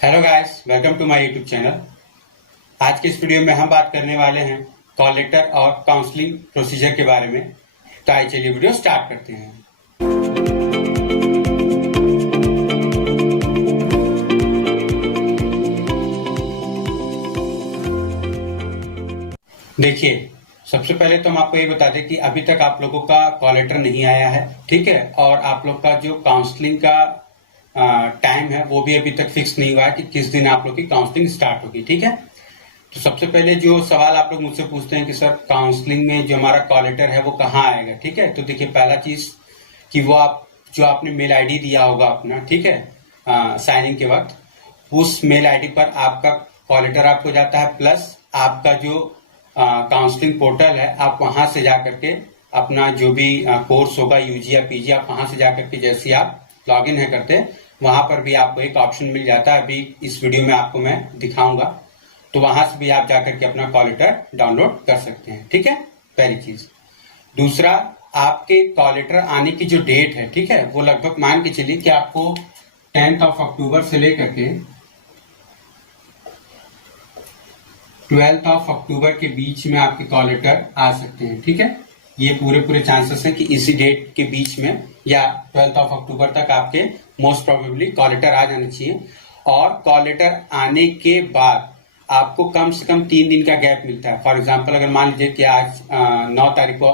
Hello guys, welcome to my YouTube channel. आज के इस वीडियो में हम बात करने वाले हैं कॉल लेटर और काउंसलिंग प्रोसीजर के बारे में। तो आइए चलिए वीडियो स्टार्ट करते हैं। देखिए, सबसे पहले तो हम आपको ये बता दें कि अभी तक आप लोगों का कॉल लेटर नहीं आया है, ठीक है। और आप लोग का जो काउंसलिंग का टाइम है वो भी अभी तक फिक्स नहीं हुआ है कि किस दिन आप लोग की काउंसलिंग स्टार्ट होगी, ठीक है। तो सबसे पहले जो सवाल आप लोग मुझसे पूछते हैं कि सर काउंसलिंग में जो हमारा कॉल लेटर है वो कहाँ आएगा, ठीक है। तो देखिए, पहला चीज कि वो आप जो आपने मेल आईडी दिया होगा अपना, ठीक है, साइनिंग के वक्त, उस मेल आईडी पर आपका कॉल लेटर आपको जाता है, प्लस आपका जो काउंसलिंग पोर्टल है आप वहां से जाकर के अपना जो भी कोर्स होगा यूजी या पीजी, आप वहां से जाकर के जैसे आप लॉग इन है करते हैं, वहां पर भी आपको एक ऑप्शन मिल जाता है। अभी इस वीडियो में आपको मैं दिखाऊंगा, तो वहां से भी आप जाकर के अपना कॉल लेटर डाउनलोड कर सकते हैं, ठीक है। पहली चीज। दूसरा, आपके कॉल लेटर आने की जो डेट है, ठीक है, वो लगभग मान के चलिए कि आपको 10 अक्टूबर से लेकर के 12 अक्टूबर के बीच में आपके कॉल लेटर आ सकते हैं, ठीक है। ये पूरे चांसेस हैं कि इसी डेट के बीच में या 12 अक्टूबर तक आपके मोस्ट प्रोबेबली कॉल लेटर आ जाने चाहिए। और कॉल लेटर आने के बाद आपको कम से कम 3 दिन का गैप मिलता है। फॉर एग्जाम्पल, अगर मान लीजिए कि आज 9 तारीख को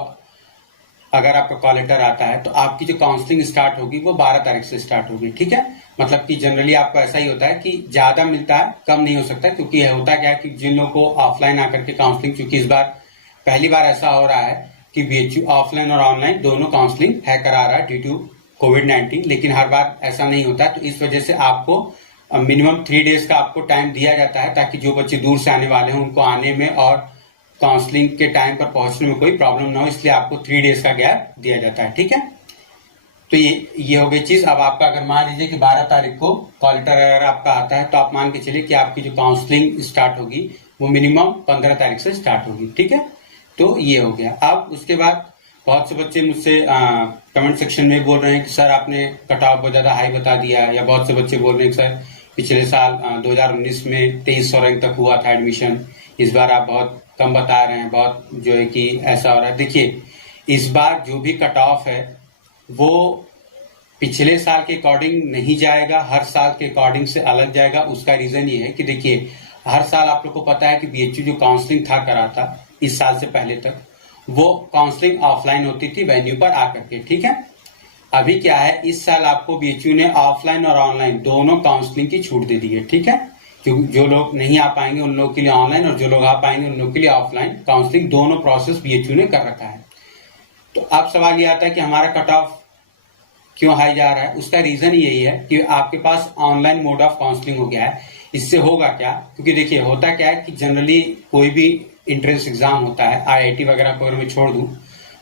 अगर आपका कॉल लेटर आता है तो आपकी जो काउंसलिंग स्टार्ट होगी वो 12 तारीख से स्टार्ट होगी, ठीक है। मतलब कि जनरली आपको ऐसा ही होता है कि ज्यादा मिलता है, कम नहीं हो सकता, क्योंकि होता क्या है कि जिन लोगों को ऑफलाइन आकर के काउंसलिंग, क्योंकि इस बार पहली बार ऐसा हो रहा है कि बीएचयू ऑफलाइन और ऑनलाइन दोनों काउंसलिंग है करा रहा है ड्यू टू कोविड-19, लेकिन हर बार ऐसा नहीं होता। तो इस वजह से आपको मिनिमम 3 डेज का आपको टाइम दिया जाता है, ताकि जो बच्चे दूर से आने वाले हैं उनको आने में और काउंसलिंग के टाइम पर पहुंचने में कोई प्रॉब्लम ना हो, इसलिए आपको 3 डेज का गैप दिया जाता है, ठीक है। तो ये हो गई चीज। अब आपका अगर मान लीजिए कि 12 तारीख को कॉल लेटर अगर आपका आता है, तो आप मान के चलिए कि आपकी जो काउंसलिंग स्टार्ट होगी वो मिनिमम 15 तारीख से स्टार्ट होगी, ठीक है। तो ये हो गया। अब उसके बाद बहुत से बच्चे मुझसे कमेंट सेक्शन में बोल रहे हैं कि सर आपने कट ऑफ बहुत ज्यादा हाई बता दिया, या बहुत से बच्चे बोल रहे हैं कि सर पिछले साल 2019 में 2300 रैंक तक हुआ था एडमिशन, इस बार आप बहुत कम बता रहे हैं, बहुत जो है कि ऐसा हो रहा है। देखिए, इस बार जो भी कट ऑफ है वो पिछले साल के अकॉर्डिंग नहीं जाएगा, हर साल के अकॉर्डिंग से अलग जाएगा। उसका रीजन ये है कि देखिए, हर साल आप लोग को पता है कि बीएचयू जो काउंसलिंग था करा था इस साल से पहले तक, वो काउंसलिंग ऑफलाइन होती थी वेन्यू पर आकर के, ठीक है। अभी क्या है, इस साल आपको बीएचयू ने ऑफलाइन और ऑनलाइन दोनों काउंसलिंग की छूट दे दी है, ठीक है। जो लोग नहीं आ पाएंगे उन लोगों के लिए ऑनलाइन, और जो लोग आ पाएंगे उन लोगों के लिए ऑफलाइन काउंसलिंग, दोनों प्रोसेस बीएचयू ने कर रखा है। तो अब सवाल ये आता है कि हमारा कट ऑफ क्यों हाई जा रहा है। उसका रीजन यही है कि आपके पास ऑनलाइन मोड ऑफ काउंसलिंग हो गया है। इससे होगा क्या, क्योंकि देखिए होता क्या है कि जनरली कोई भी इंट्रेंस एग्जाम होता है, आईआईटी वगैरह को अगर मैं छोड़ दूं,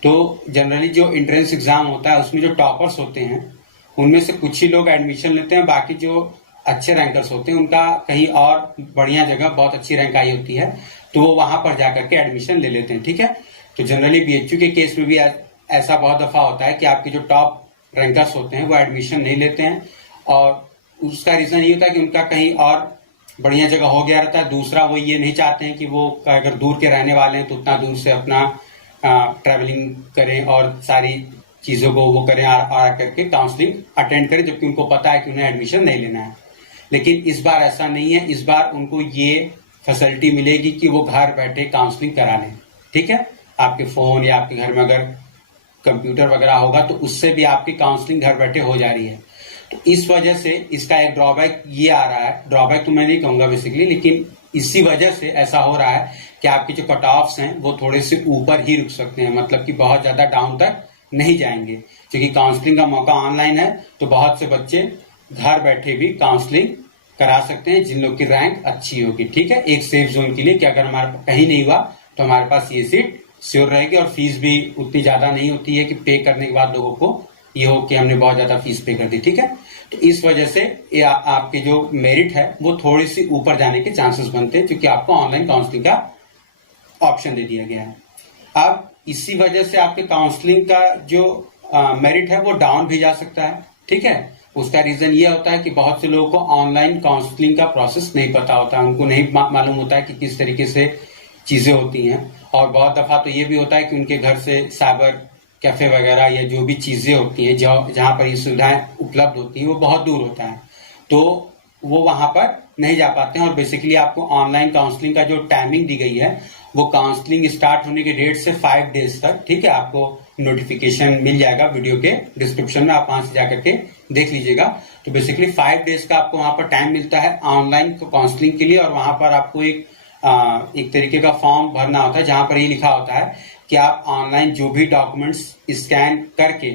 तो जनरली जो इंट्रेंस एग्जाम होता है उसमें जो टॉपर्स होते हैं उनमें से कुछ ही लोग एडमिशन लेते हैं, बाकी जो अच्छे रैंकर्स होते हैं उनका कहीं और बढ़िया जगह बहुत अच्छी रैंक आई होती है, तो वो वहां पर जाकर के एडमिशन ले लेते हैं, ठीक है। तो जनरली बीएचयू के केस में भी ऐसा बहुत दफा होता है कि आपके जो टॉप रैंकर्स होते हैं वो एडमिशन नहीं लेते हैं, और उसका रीजन ये होता है कि उनका कहीं और बढ़िया जगह हो गया रहता है। दूसरा, वो ये नहीं चाहते हैं कि वो अगर दूर के रहने वाले हैं तो उतना दूर से अपना ट्रैवलिंग करें और सारी चीजों को वो करें, आ करके काउंसलिंग अटेंड करें, जबकि उनको पता है कि उन्हें एडमिशन नहीं लेना है। लेकिन इस बार ऐसा नहीं है, इस बार उनको ये फैसिलिटी मिलेगी कि वो घर बैठे काउंसलिंग करा लें, ठीक है। आपके फोन या आपके घर में अगर कंप्यूटर वगैरह होगा तो उससे भी आपकी काउंसलिंग घर बैठे हो जा रही है। तो इस वजह से इसका एक ड्रॉबैक ये आ रहा है, ड्रॉबैक तो मैं नहीं कहूंगा बेसिकली, लेकिन इसी वजह से ऐसा हो रहा है कि आपके जो कट ऑफ्स हैं वो थोड़े से ऊपर ही रुक सकते हैं, मतलब कि बहुत ज्यादा डाउन तक नहीं जाएंगे। क्योंकि काउंसलिंग का मौका ऑनलाइन है, तो बहुत से बच्चे घर बैठे भी काउंसलिंग करा सकते हैं जिन लोग की रैंक अच्छी होगी, ठीक है। एक सेफ जोन के लिए कि अगर हमारे कहीं नहीं हुआ तो हमारे पास ये सीट श्योर रहेगी, और फीस भी उतनी ज्यादा नहीं होती है कि पे करने के बाद लोगों को ये हो कि हमने बहुत ज्यादा फीस पे कर दी, ठीक है। तो इस वजह से आपके जो मेरिट है वो थोड़ी सी ऊपर जाने के चांसेस बनते हैं, क्योंकि आपको ऑनलाइन काउंसलिंग का ऑप्शन दे दिया गया है। अब इसी वजह से आपके काउंसलिंग का जो मेरिट है वो डाउन भी जा सकता है, ठीक है। उसका रीजन ये होता है कि बहुत से लोगों को ऑनलाइन काउंसलिंग का प्रोसेस नहीं पता होता, उनको नहीं मालूम होता है कि किस तरीके से चीजें होती हैं। और बहुत दफा तो ये भी होता है कि उनके घर से साइबर कैफे वगैरह या जो भी चीजें होती हैं जहाँ पर ये सुविधाएं उपलब्ध होती हैं वो बहुत दूर होता है, तो वो वहां पर नहीं जा पाते हैं। और बेसिकली आपको ऑनलाइन काउंसलिंग का जो टाइमिंग दी गई है वो काउंसलिंग स्टार्ट होने के डेट से 5 डेज तक, ठीक है, आपको नोटिफिकेशन मिल जाएगा वीडियो के डिस्क्रिप्शन में, आप वहां से जाकर के देख लीजिएगा। तो बेसिकली 5 डेज का आपको वहां पर टाइम मिलता है ऑनलाइन काउंसलिंग के लिए। और वहां पर आपको एक तरीके का फॉर्म भरना होता है जहां पर ये लिखा होता है कि आप ऑनलाइन जो भी डॉक्यूमेंट्स स्कैन करके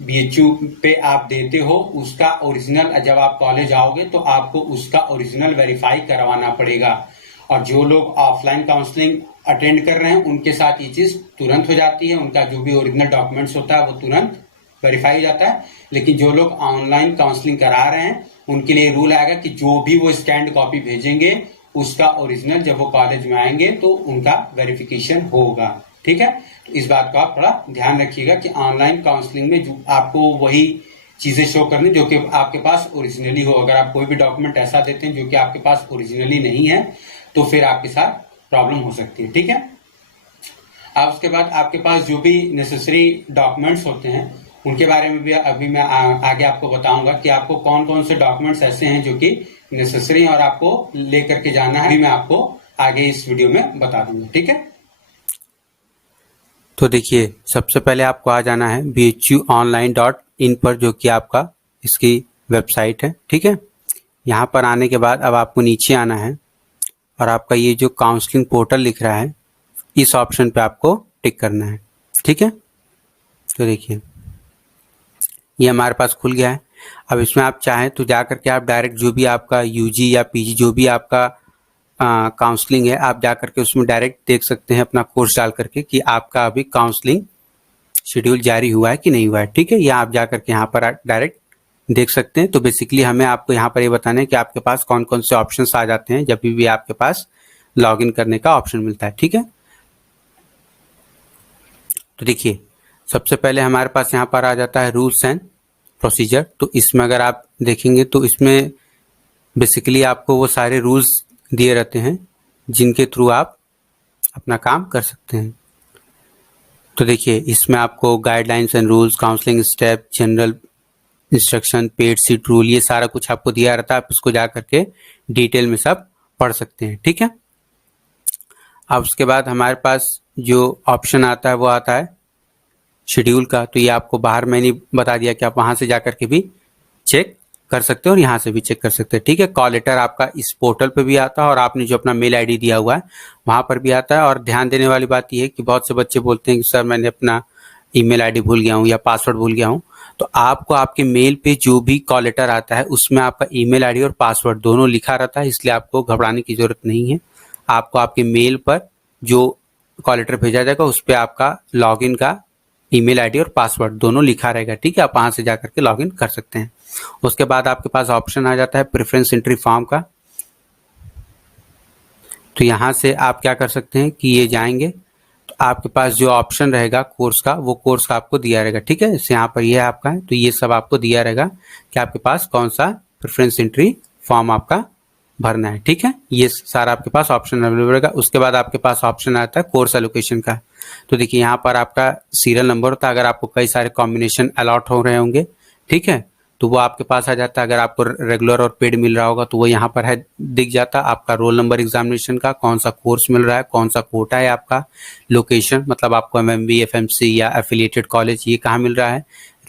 बीएचयू पे आप देते हो उसका ओरिजिनल, जब आप कॉलेज आओगे तो आपको उसका ओरिजिनल वेरीफाई करवाना पड़ेगा। और जो लोग ऑफलाइन काउंसलिंग अटेंड कर रहे हैं उनके साथ ये चीज तुरंत हो जाती है, उनका जो भी ओरिजिनल डॉक्यूमेंट्स होता है वो तुरंत वेरीफाई हो जाता है। लेकिन जो लोग ऑनलाइन काउंसलिंग करा रहे हैं उनके लिए रूल आएगा कि जो भी वो स्कैंड कॉपी भेजेंगे उसका ओरिजिनल जब वो कॉलेज में आएंगे तो उनका वेरिफिकेशन होगा, ठीक है। तो इस बात को आप थोड़ा ध्यान रखिएगा कि ऑनलाइन काउंसलिंग में जो आपको वही चीजें शो करनी जो कि आपके पास ओरिजिनली हो। अगर आप कोई भी डॉक्यूमेंट ऐसा देते हैं जो कि आपके पास ओरिजिनली नहीं है तो फिर आपके साथ प्रॉब्लम हो सकती है, ठीक है। अब उसके बाद आपके पास जो भी नेसेसरी डॉक्यूमेंट्स होते हैं उनके बारे में भी अभी मैं आगे आपको बताऊंगा कि आपको कौन कौन से डॉक्यूमेंट्स ऐसे हैं जो कि नेसेसरी और आपको लेकर के जाना है, मैं आपको आगे इस वीडियो में बता दूंगा, ठीक है। तो देखिए, सबसे पहले आपको आ जाना है bhuonline.in पर, जो कि आपका इसकी वेबसाइट है, ठीक है। यहाँ पर आने के बाद अब आपको नीचे आना है और आपका ये जो काउंसलिंग पोर्टल लिख रहा है इस ऑप्शन पे आपको टिक करना है, ठीक है। तो देखिए ये हमारे पास खुल गया है। अब इसमें आप चाहें तो जा करके आप डायरेक्ट जो भी आपका यूजी या पीजी जो भी आपका काउंसलिंग है आप जा करके उसमें डायरेक्ट देख सकते हैं अपना कोर्स डाल करके कि आपका अभी काउंसलिंग शेड्यूल जारी हुआ है कि नहीं हुआ है, ठीक है। या आप जा करके यहाँ पर डायरेक्ट देख सकते हैं। तो बेसिकली हमें आपको यहाँ पर ये बताना है कि आपके पास कौन कौन से ऑप्शंस आ जाते हैं जब भी आपके पास लॉगिन करने का ऑप्शन मिलता है, ठीक है। तो देखिए सबसे पहले हमारे पास यहाँ पर आ जाता है रूल्स एंड प्रोसीजर। तो इसमें अगर आप देखेंगे तो इसमें बेसिकली आपको वो सारे रूल्स दिए रहते हैं जिनके थ्रू आप अपना काम कर सकते हैं। तो देखिए इसमें आपको guidelines and rules, counselling step, general instruction, paid seat rule, ये सारा कुछ आपको दिया रहता है। आप इसको जा करके डिटेल में सब पढ़ सकते हैं, ठीक है। अब उसके बाद हमारे पास जो ऑप्शन आता है वो आता है शेड्यूल का। तो ये आपको बाहर मैंने बता दिया कि आप वहां से जाकर के भी चेक कर सकते हो और यहाँ से भी चेक कर सकते हैं, ठीक है। कॉल लेटर आपका इस पोर्टल पे भी आता है और आपने जो अपना मेल आईडी दिया हुआ है वहां पर भी आता है। और ध्यान देने वाली बात यह है कि बहुत से बच्चे बोलते हैं कि सर मैंने अपना ईमेल आईडी भूल गया हूँ या पासवर्ड भूल गया हूँ। तो आपको आपके मेल पे जो भी कॉल लेटर आता है उसमें आपका ईमेल आईडी और पासवर्ड दोनों लिखा रहता है, इसलिए आपको घबराने की जरूरत नहीं है। आपको आपके मेल पर जो कॉल लेटर भेजा जाएगा उस पर आपका लॉगिन का ईमेल आईडी और पासवर्ड दोनों लिखा रहेगा, ठीक है। आप वहां से जाकर के लॉगिन कर सकते हैं। उसके बाद आपके पास ऑप्शन आ जाता है प्रेफरेंस एंट्री फॉर्म का। तो यहां से आप क्या कर सकते हैं कि ये जाएंगे तो आपके पास जो ऑप्शन रहेगा कोर्स का वो कोर्स का आपको दिया रहेगा, ठीक है। जैसे यहाँ पर ये आपका है तो ये सब आपको दिया रहेगा कि आपके पास कौन सा प्रेफरेंस एंट्री फॉर्म आपका भरना है, ठीक है। ये सारा आपके पास ऑप्शन अवेलेबल रहेगा। उसके बाद आपके पास ऑप्शन आता है कोर्स एलोकेशन का। तो देखिए यहाँ पर आपका सीरियल नंबर होता है, अगर आपको कई सारे कॉम्बिनेशन अलॉट हो रहे होंगे, ठीक है, तो वो आपके पास आ जाता है। अगर आपको रेगुलर और पेड मिल रहा होगा तो वो यहाँ पर है दिख जाता है। आपका रोल नंबर एग्जामिनेशन का, कौन सा कोर्स मिल रहा है, कौन सा कोटा है आपका, लोकेशन मतलब आपको एमएमबी, एफएमसी या एफिलिएटेड कॉलेज ये कहाँ मिल रहा है,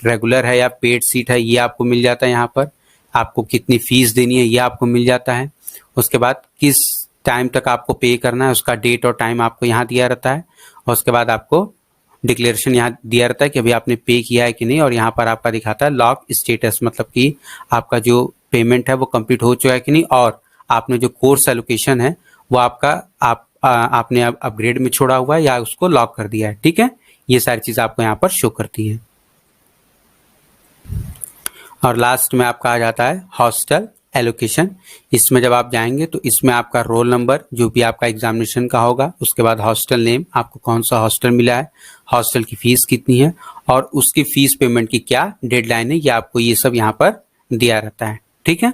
रेगुलर है या पेड सीट है ये आपको मिल जाता है। यहाँ पर आपको कितनी फीस देनी है ये आपको मिल जाता है। उसके बाद किस टाइम तक आपको पे करना है उसका डेट और टाइम आपको यहाँ दिया रहता है। और उसके बाद आपको डिक्लेरेशन यहाँ दिया रहता है कि अभी आपने पे किया है कि नहीं, और यहाँ पर आपका दिखाता है लॉक स्टेटस, मतलब कि आपका जो पेमेंट है वो कंप्लीट हो चुका है कि नहीं, और आपने जो कोर्स एलोकेशन है वो आपका आपने अपग्रेड में छोड़ा हुआ है या उसको लॉक कर दिया है, ठीक है। ये सारी चीज़ आपको यहाँ पर शो करती है। और लास्ट में आपका आ जाता है हॉस्टल एलोकेशन। इसमें जब आप जाएंगे तो इसमें आपका रोल नंबर जो भी आपका एग्जामिनेशन का होगा, उसके बाद हॉस्टल नेम, आपको कौन सा हॉस्टल मिला है, हॉस्टल की फीस कितनी है और उसकी फीस पेमेंट की क्या डेडलाइन है, ये आपको ये सब यहाँ पर दिया रहता है। ठीक है,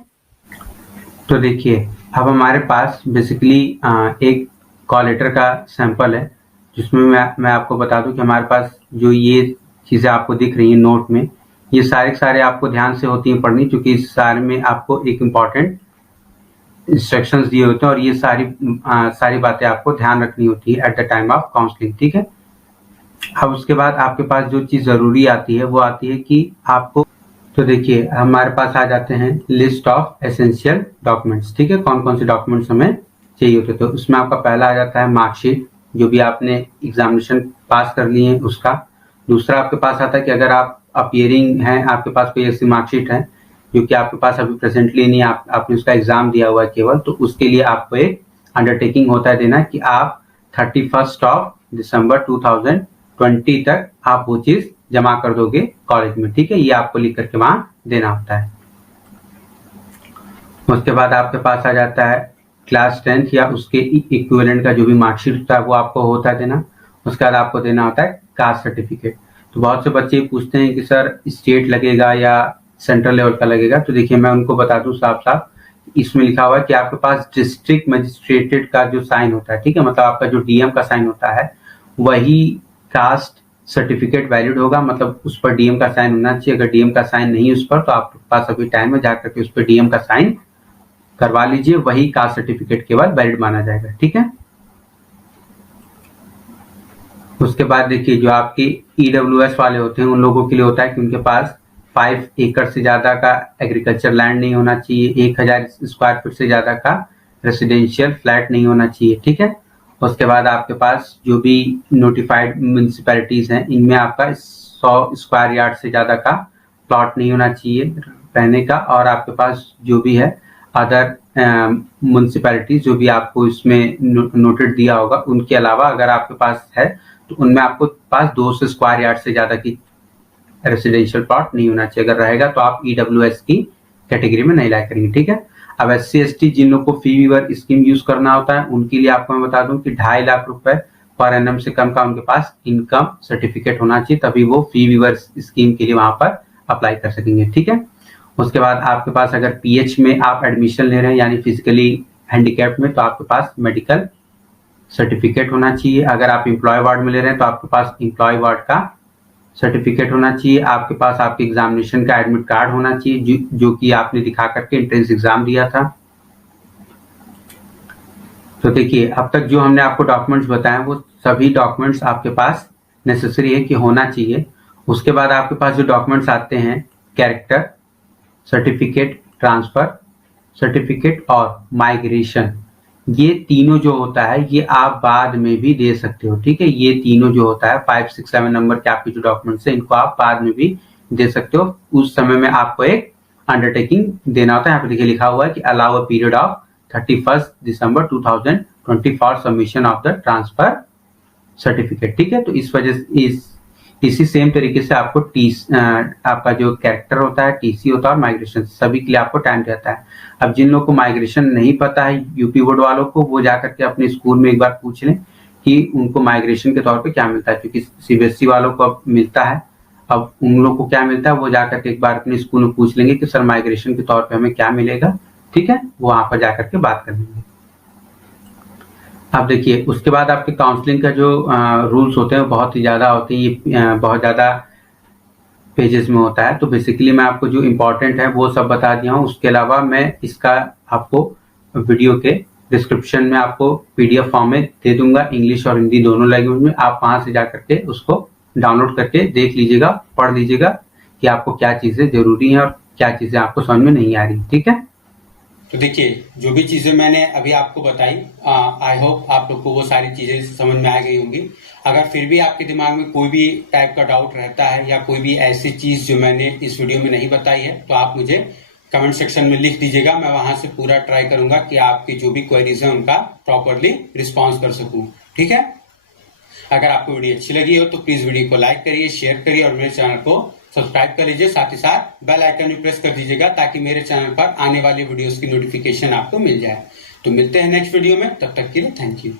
तो देखिए अब हमारे पास बेसिकली एक कॉल लेटर का सैंपल है, जिसमें मैं आपको बता दूं कि हमारे पास जो ये चीज़ें आपको दिख रही हैं नोट में, ये सारे आपको ध्यान से होती हैं पढ़नी, क्योंकि इस सारे में आपको एक इम्पॉर्टेंट इंस्ट्रक्शंस दिए होते हैं और ये सारी बातें आपको ध्यान रखनी होती है at the time of counselling. ठीक है, अब उसके बाद आपके पास जो चीज़ ज़रूरी आती है वो आती है कि आपको, तो देखिए हमारे पास आ जाते हैं लिस्ट ऑफ एसेंशियल डॉक्यूमेंट्स। ठीक है, कौन कौन से डॉक्यूमेंट्स हमें चाहिए होते हैं, तो उसमें आपका पहला आ जाता है मार्कशीट, जो भी आपने एग्जामिनेशन पास कर लिए हैं उसका। दूसरा आपके पास आता है कि अगर आप अपीयरिंग हैं, आपके पास कोई ऐसी मार्कशीट है जो कि आपके पास अभी प्रेजेंटली नहीं, आपने उसका एग्जाम दिया हुआ है केवल, तो उसके लिए आपको एक अंडरटेकिंग होता है देना कि आप 31 दिसंबर 2020 तक आप वो चीज जमा कर दोगे कॉलेज में। ठीक है, ये आपको लिख करके वहां देना होता है। उसके बाद आपके पास आ जाता है क्लास 10th या उसके इक्विवेलेंट का जो भी मार्कशीट होता है वो आपको होता है देना। उसके बाद आपको देना होता है कास्ट सर्टिफिकेट। तो बहुत से बच्चे पूछते हैं कि सर स्टेट लगेगा या सेंट्रल लेवल का लगेगा, तो देखिए मैं उनको बता दूं साफ साफ, इसमें लिखा हुआ है कि आपके पास डिस्ट्रिक्ट मजिस्ट्रेटेड का जो साइन होता है, ठीक है, मतलब आपका जो डीएम का साइन होता है वही कास्ट सर्टिफिकेट वैलिड होगा, मतलब उस पर डीएम का साइन होना चाहिए। अगर डीएम का साइन नहीं उस पर, तो आपके पास अभी टाइम है, जाकर के उस पर डीएम का साइन करवा लीजिए, वही कास्ट सर्टिफिकेट केवल वैलिड माना जाएगा। ठीक है, उसके बाद देखिए जो आपके ईडब्ल्यूएस वाले होते हैं उन लोगों के लिए होता है कि उनके पास 5 एकड़ से ज्यादा का एग्रीकल्चर लैंड नहीं होना चाहिए, 1000 स्क्वायर फीट से ज्यादा का रेसिडेंशियल फ्लैट नहीं होना चाहिए। ठीक है, उसके बाद आपके पास जो भी नोटिफाइड म्यूनिसिपैलिटीज हैं इनमें आपका 100 स्क्वायर यार्ड से ज्यादा का प्लॉट नहीं होना चाहिए रहने का, और आपके पास जो भी है अदर म्यूनिसिपैलिटीज जो भी आपको इसमें नोटेड दिया होगा उनके अलावा अगर आपके पास है तो उनमें आपको पास 200 स्क्वायर यार्ड से ज्यादा की रेसिडेंशियल प्लॉट नहीं होना चाहिए। अगर रहेगा तो आप ईडब्ल्यूएस की कैटेगरी में नहीं लाया करेंगे। ठीक है, अब SC/ST जिन लोग को फी वीवर स्कीम यूज करना होता है उनके लिए आपको मैं बता दूं कि 2.5 लाख रुपए पर एनम से कम का उनके पास इनकम सर्टिफिकेट होना चाहिए, तभी वो फी वीवर स्कीम के लिए वहां पर अप्लाई कर सकेंगे। ठीक है, उसके बाद आपके पास अगर PH में आप एडमिशन ले रहे हैं यानी फिजिकली हैंडीकैप्ड में, तो आपके पास मेडिकल सर्टिफिकेट होना चाहिए। अगर आप एम्प्लॉय वार्ड में ले रहे हैं तो आपके पास एम्प्लॉय वार्ड का सर्टिफिकेट होना चाहिए। आपके पास आपके एग्जामिनेशन का एडमिट कार्ड होना चाहिए जो कि आपने दिखा करके एंट्रेंस एग्जाम दिया था। तो देखिए अब तक जो हमने आपको डॉक्यूमेंट्स बताए वो सभी डॉक्यूमेंट्स आपके पास नेसेसरी है कि होना चाहिए। उसके बाद आपके पास जो डॉक्यूमेंट्स आते हैं कैरेक्टर सर्टिफिकेट, ट्रांसफर सर्टिफिकेट और माइग्रेशन, ये तीनों जो होता है ये आप बाद में भी दे सकते हो। ठीक है, ये तीनों जो होता है 5, 6, 7 नंबर के आपके जो डॉक्यूमेंट्स हैं इनको आप बाद में भी दे सकते हो। उस समय में आपको एक अंडरटेकिंग देना होता है। यहाँ पे देखिए लिखा हुआ है कि allow a period of 31 December 2020 for submission of the transfer certificate. ठीक है, तो इस वजह से इसी सेम तरीके से आपको आपका जो कैरेक्टर होता है, टीसी होता है और माइग्रेशन सभी के लिए आपको टाइम रहता है। अब जिन लोगों को माइग्रेशन नहीं पता है, यूपी बोर्ड वालों को, वो जाकर के अपने स्कूल में एक बार पूछ लें कि उनको माइग्रेशन के तौर पे क्या मिलता है, क्योंकि सीबीएसई वालों को अब मिलता है। अब उन लोगों को क्या मिलता है वो जाकर के एक बार अपने स्कूल में पूछ लेंगे कि सर माइग्रेशन के तौर पे हमें क्या मिलेगा। ठीक है, वो वहां पर जाकर के बात कर लेंगे। अब देखिए उसके बाद आपके काउंसलिंग का जो रूल्स होते हैं बहुत ही ज्यादा होते हैं, ये बहुत ज्यादा पेजेस में होता है। तो बेसिकली मैं आपको जो इम्पोर्टेंट है वो सब बता दिया हूँ। उसके अलावा मैं इसका आपको वीडियो के डिस्क्रिप्शन में आपको PDF फॉर्म में दे दूंगा, इंग्लिश और हिंदी दोनों लैंग्वेज में। आप वहां से जाकर के उसको डाउनलोड करके देख लीजिएगा, पढ़ लीजिएगा कि आपको क्या चीजें जरूरी हैं और क्या चीजें आपको समझ में नहीं आ रही। ठीक है, तो देखिए जो भी चीजें मैंने अभी आपको बताई, आई होप आप लोग को वो सारी चीजें समझ में आ गई होंगी। अगर फिर भी आपके दिमाग में कोई भी टाइप का डाउट रहता है या कोई भी ऐसी चीज जो मैंने इस वीडियो में नहीं बताई है तो आप मुझे कमेंट सेक्शन में लिख दीजिएगा। मैं वहां से पूरा ट्राई करूंगा कि आपकी जो भी क्वेरीज है उनका प्रॉपरली रिस्पॉन्स कर सकूं। ठीक है, अगर आपको वीडियो अच्छी लगी हो तो प्लीज वीडियो को लाइक करिए, शेयर करिए और मेरे चैनल को सब्सक्राइब कर लीजिए। साथ ही साथ बेल आइकन भी प्रेस कर दीजिएगा ताकि मेरे चैनल पर आने वाली वीडियोस की नोटिफिकेशन आपको मिल जाए। तो मिलते हैं नेक्स्ट वीडियो में, तब तक के लिए थैंक यू।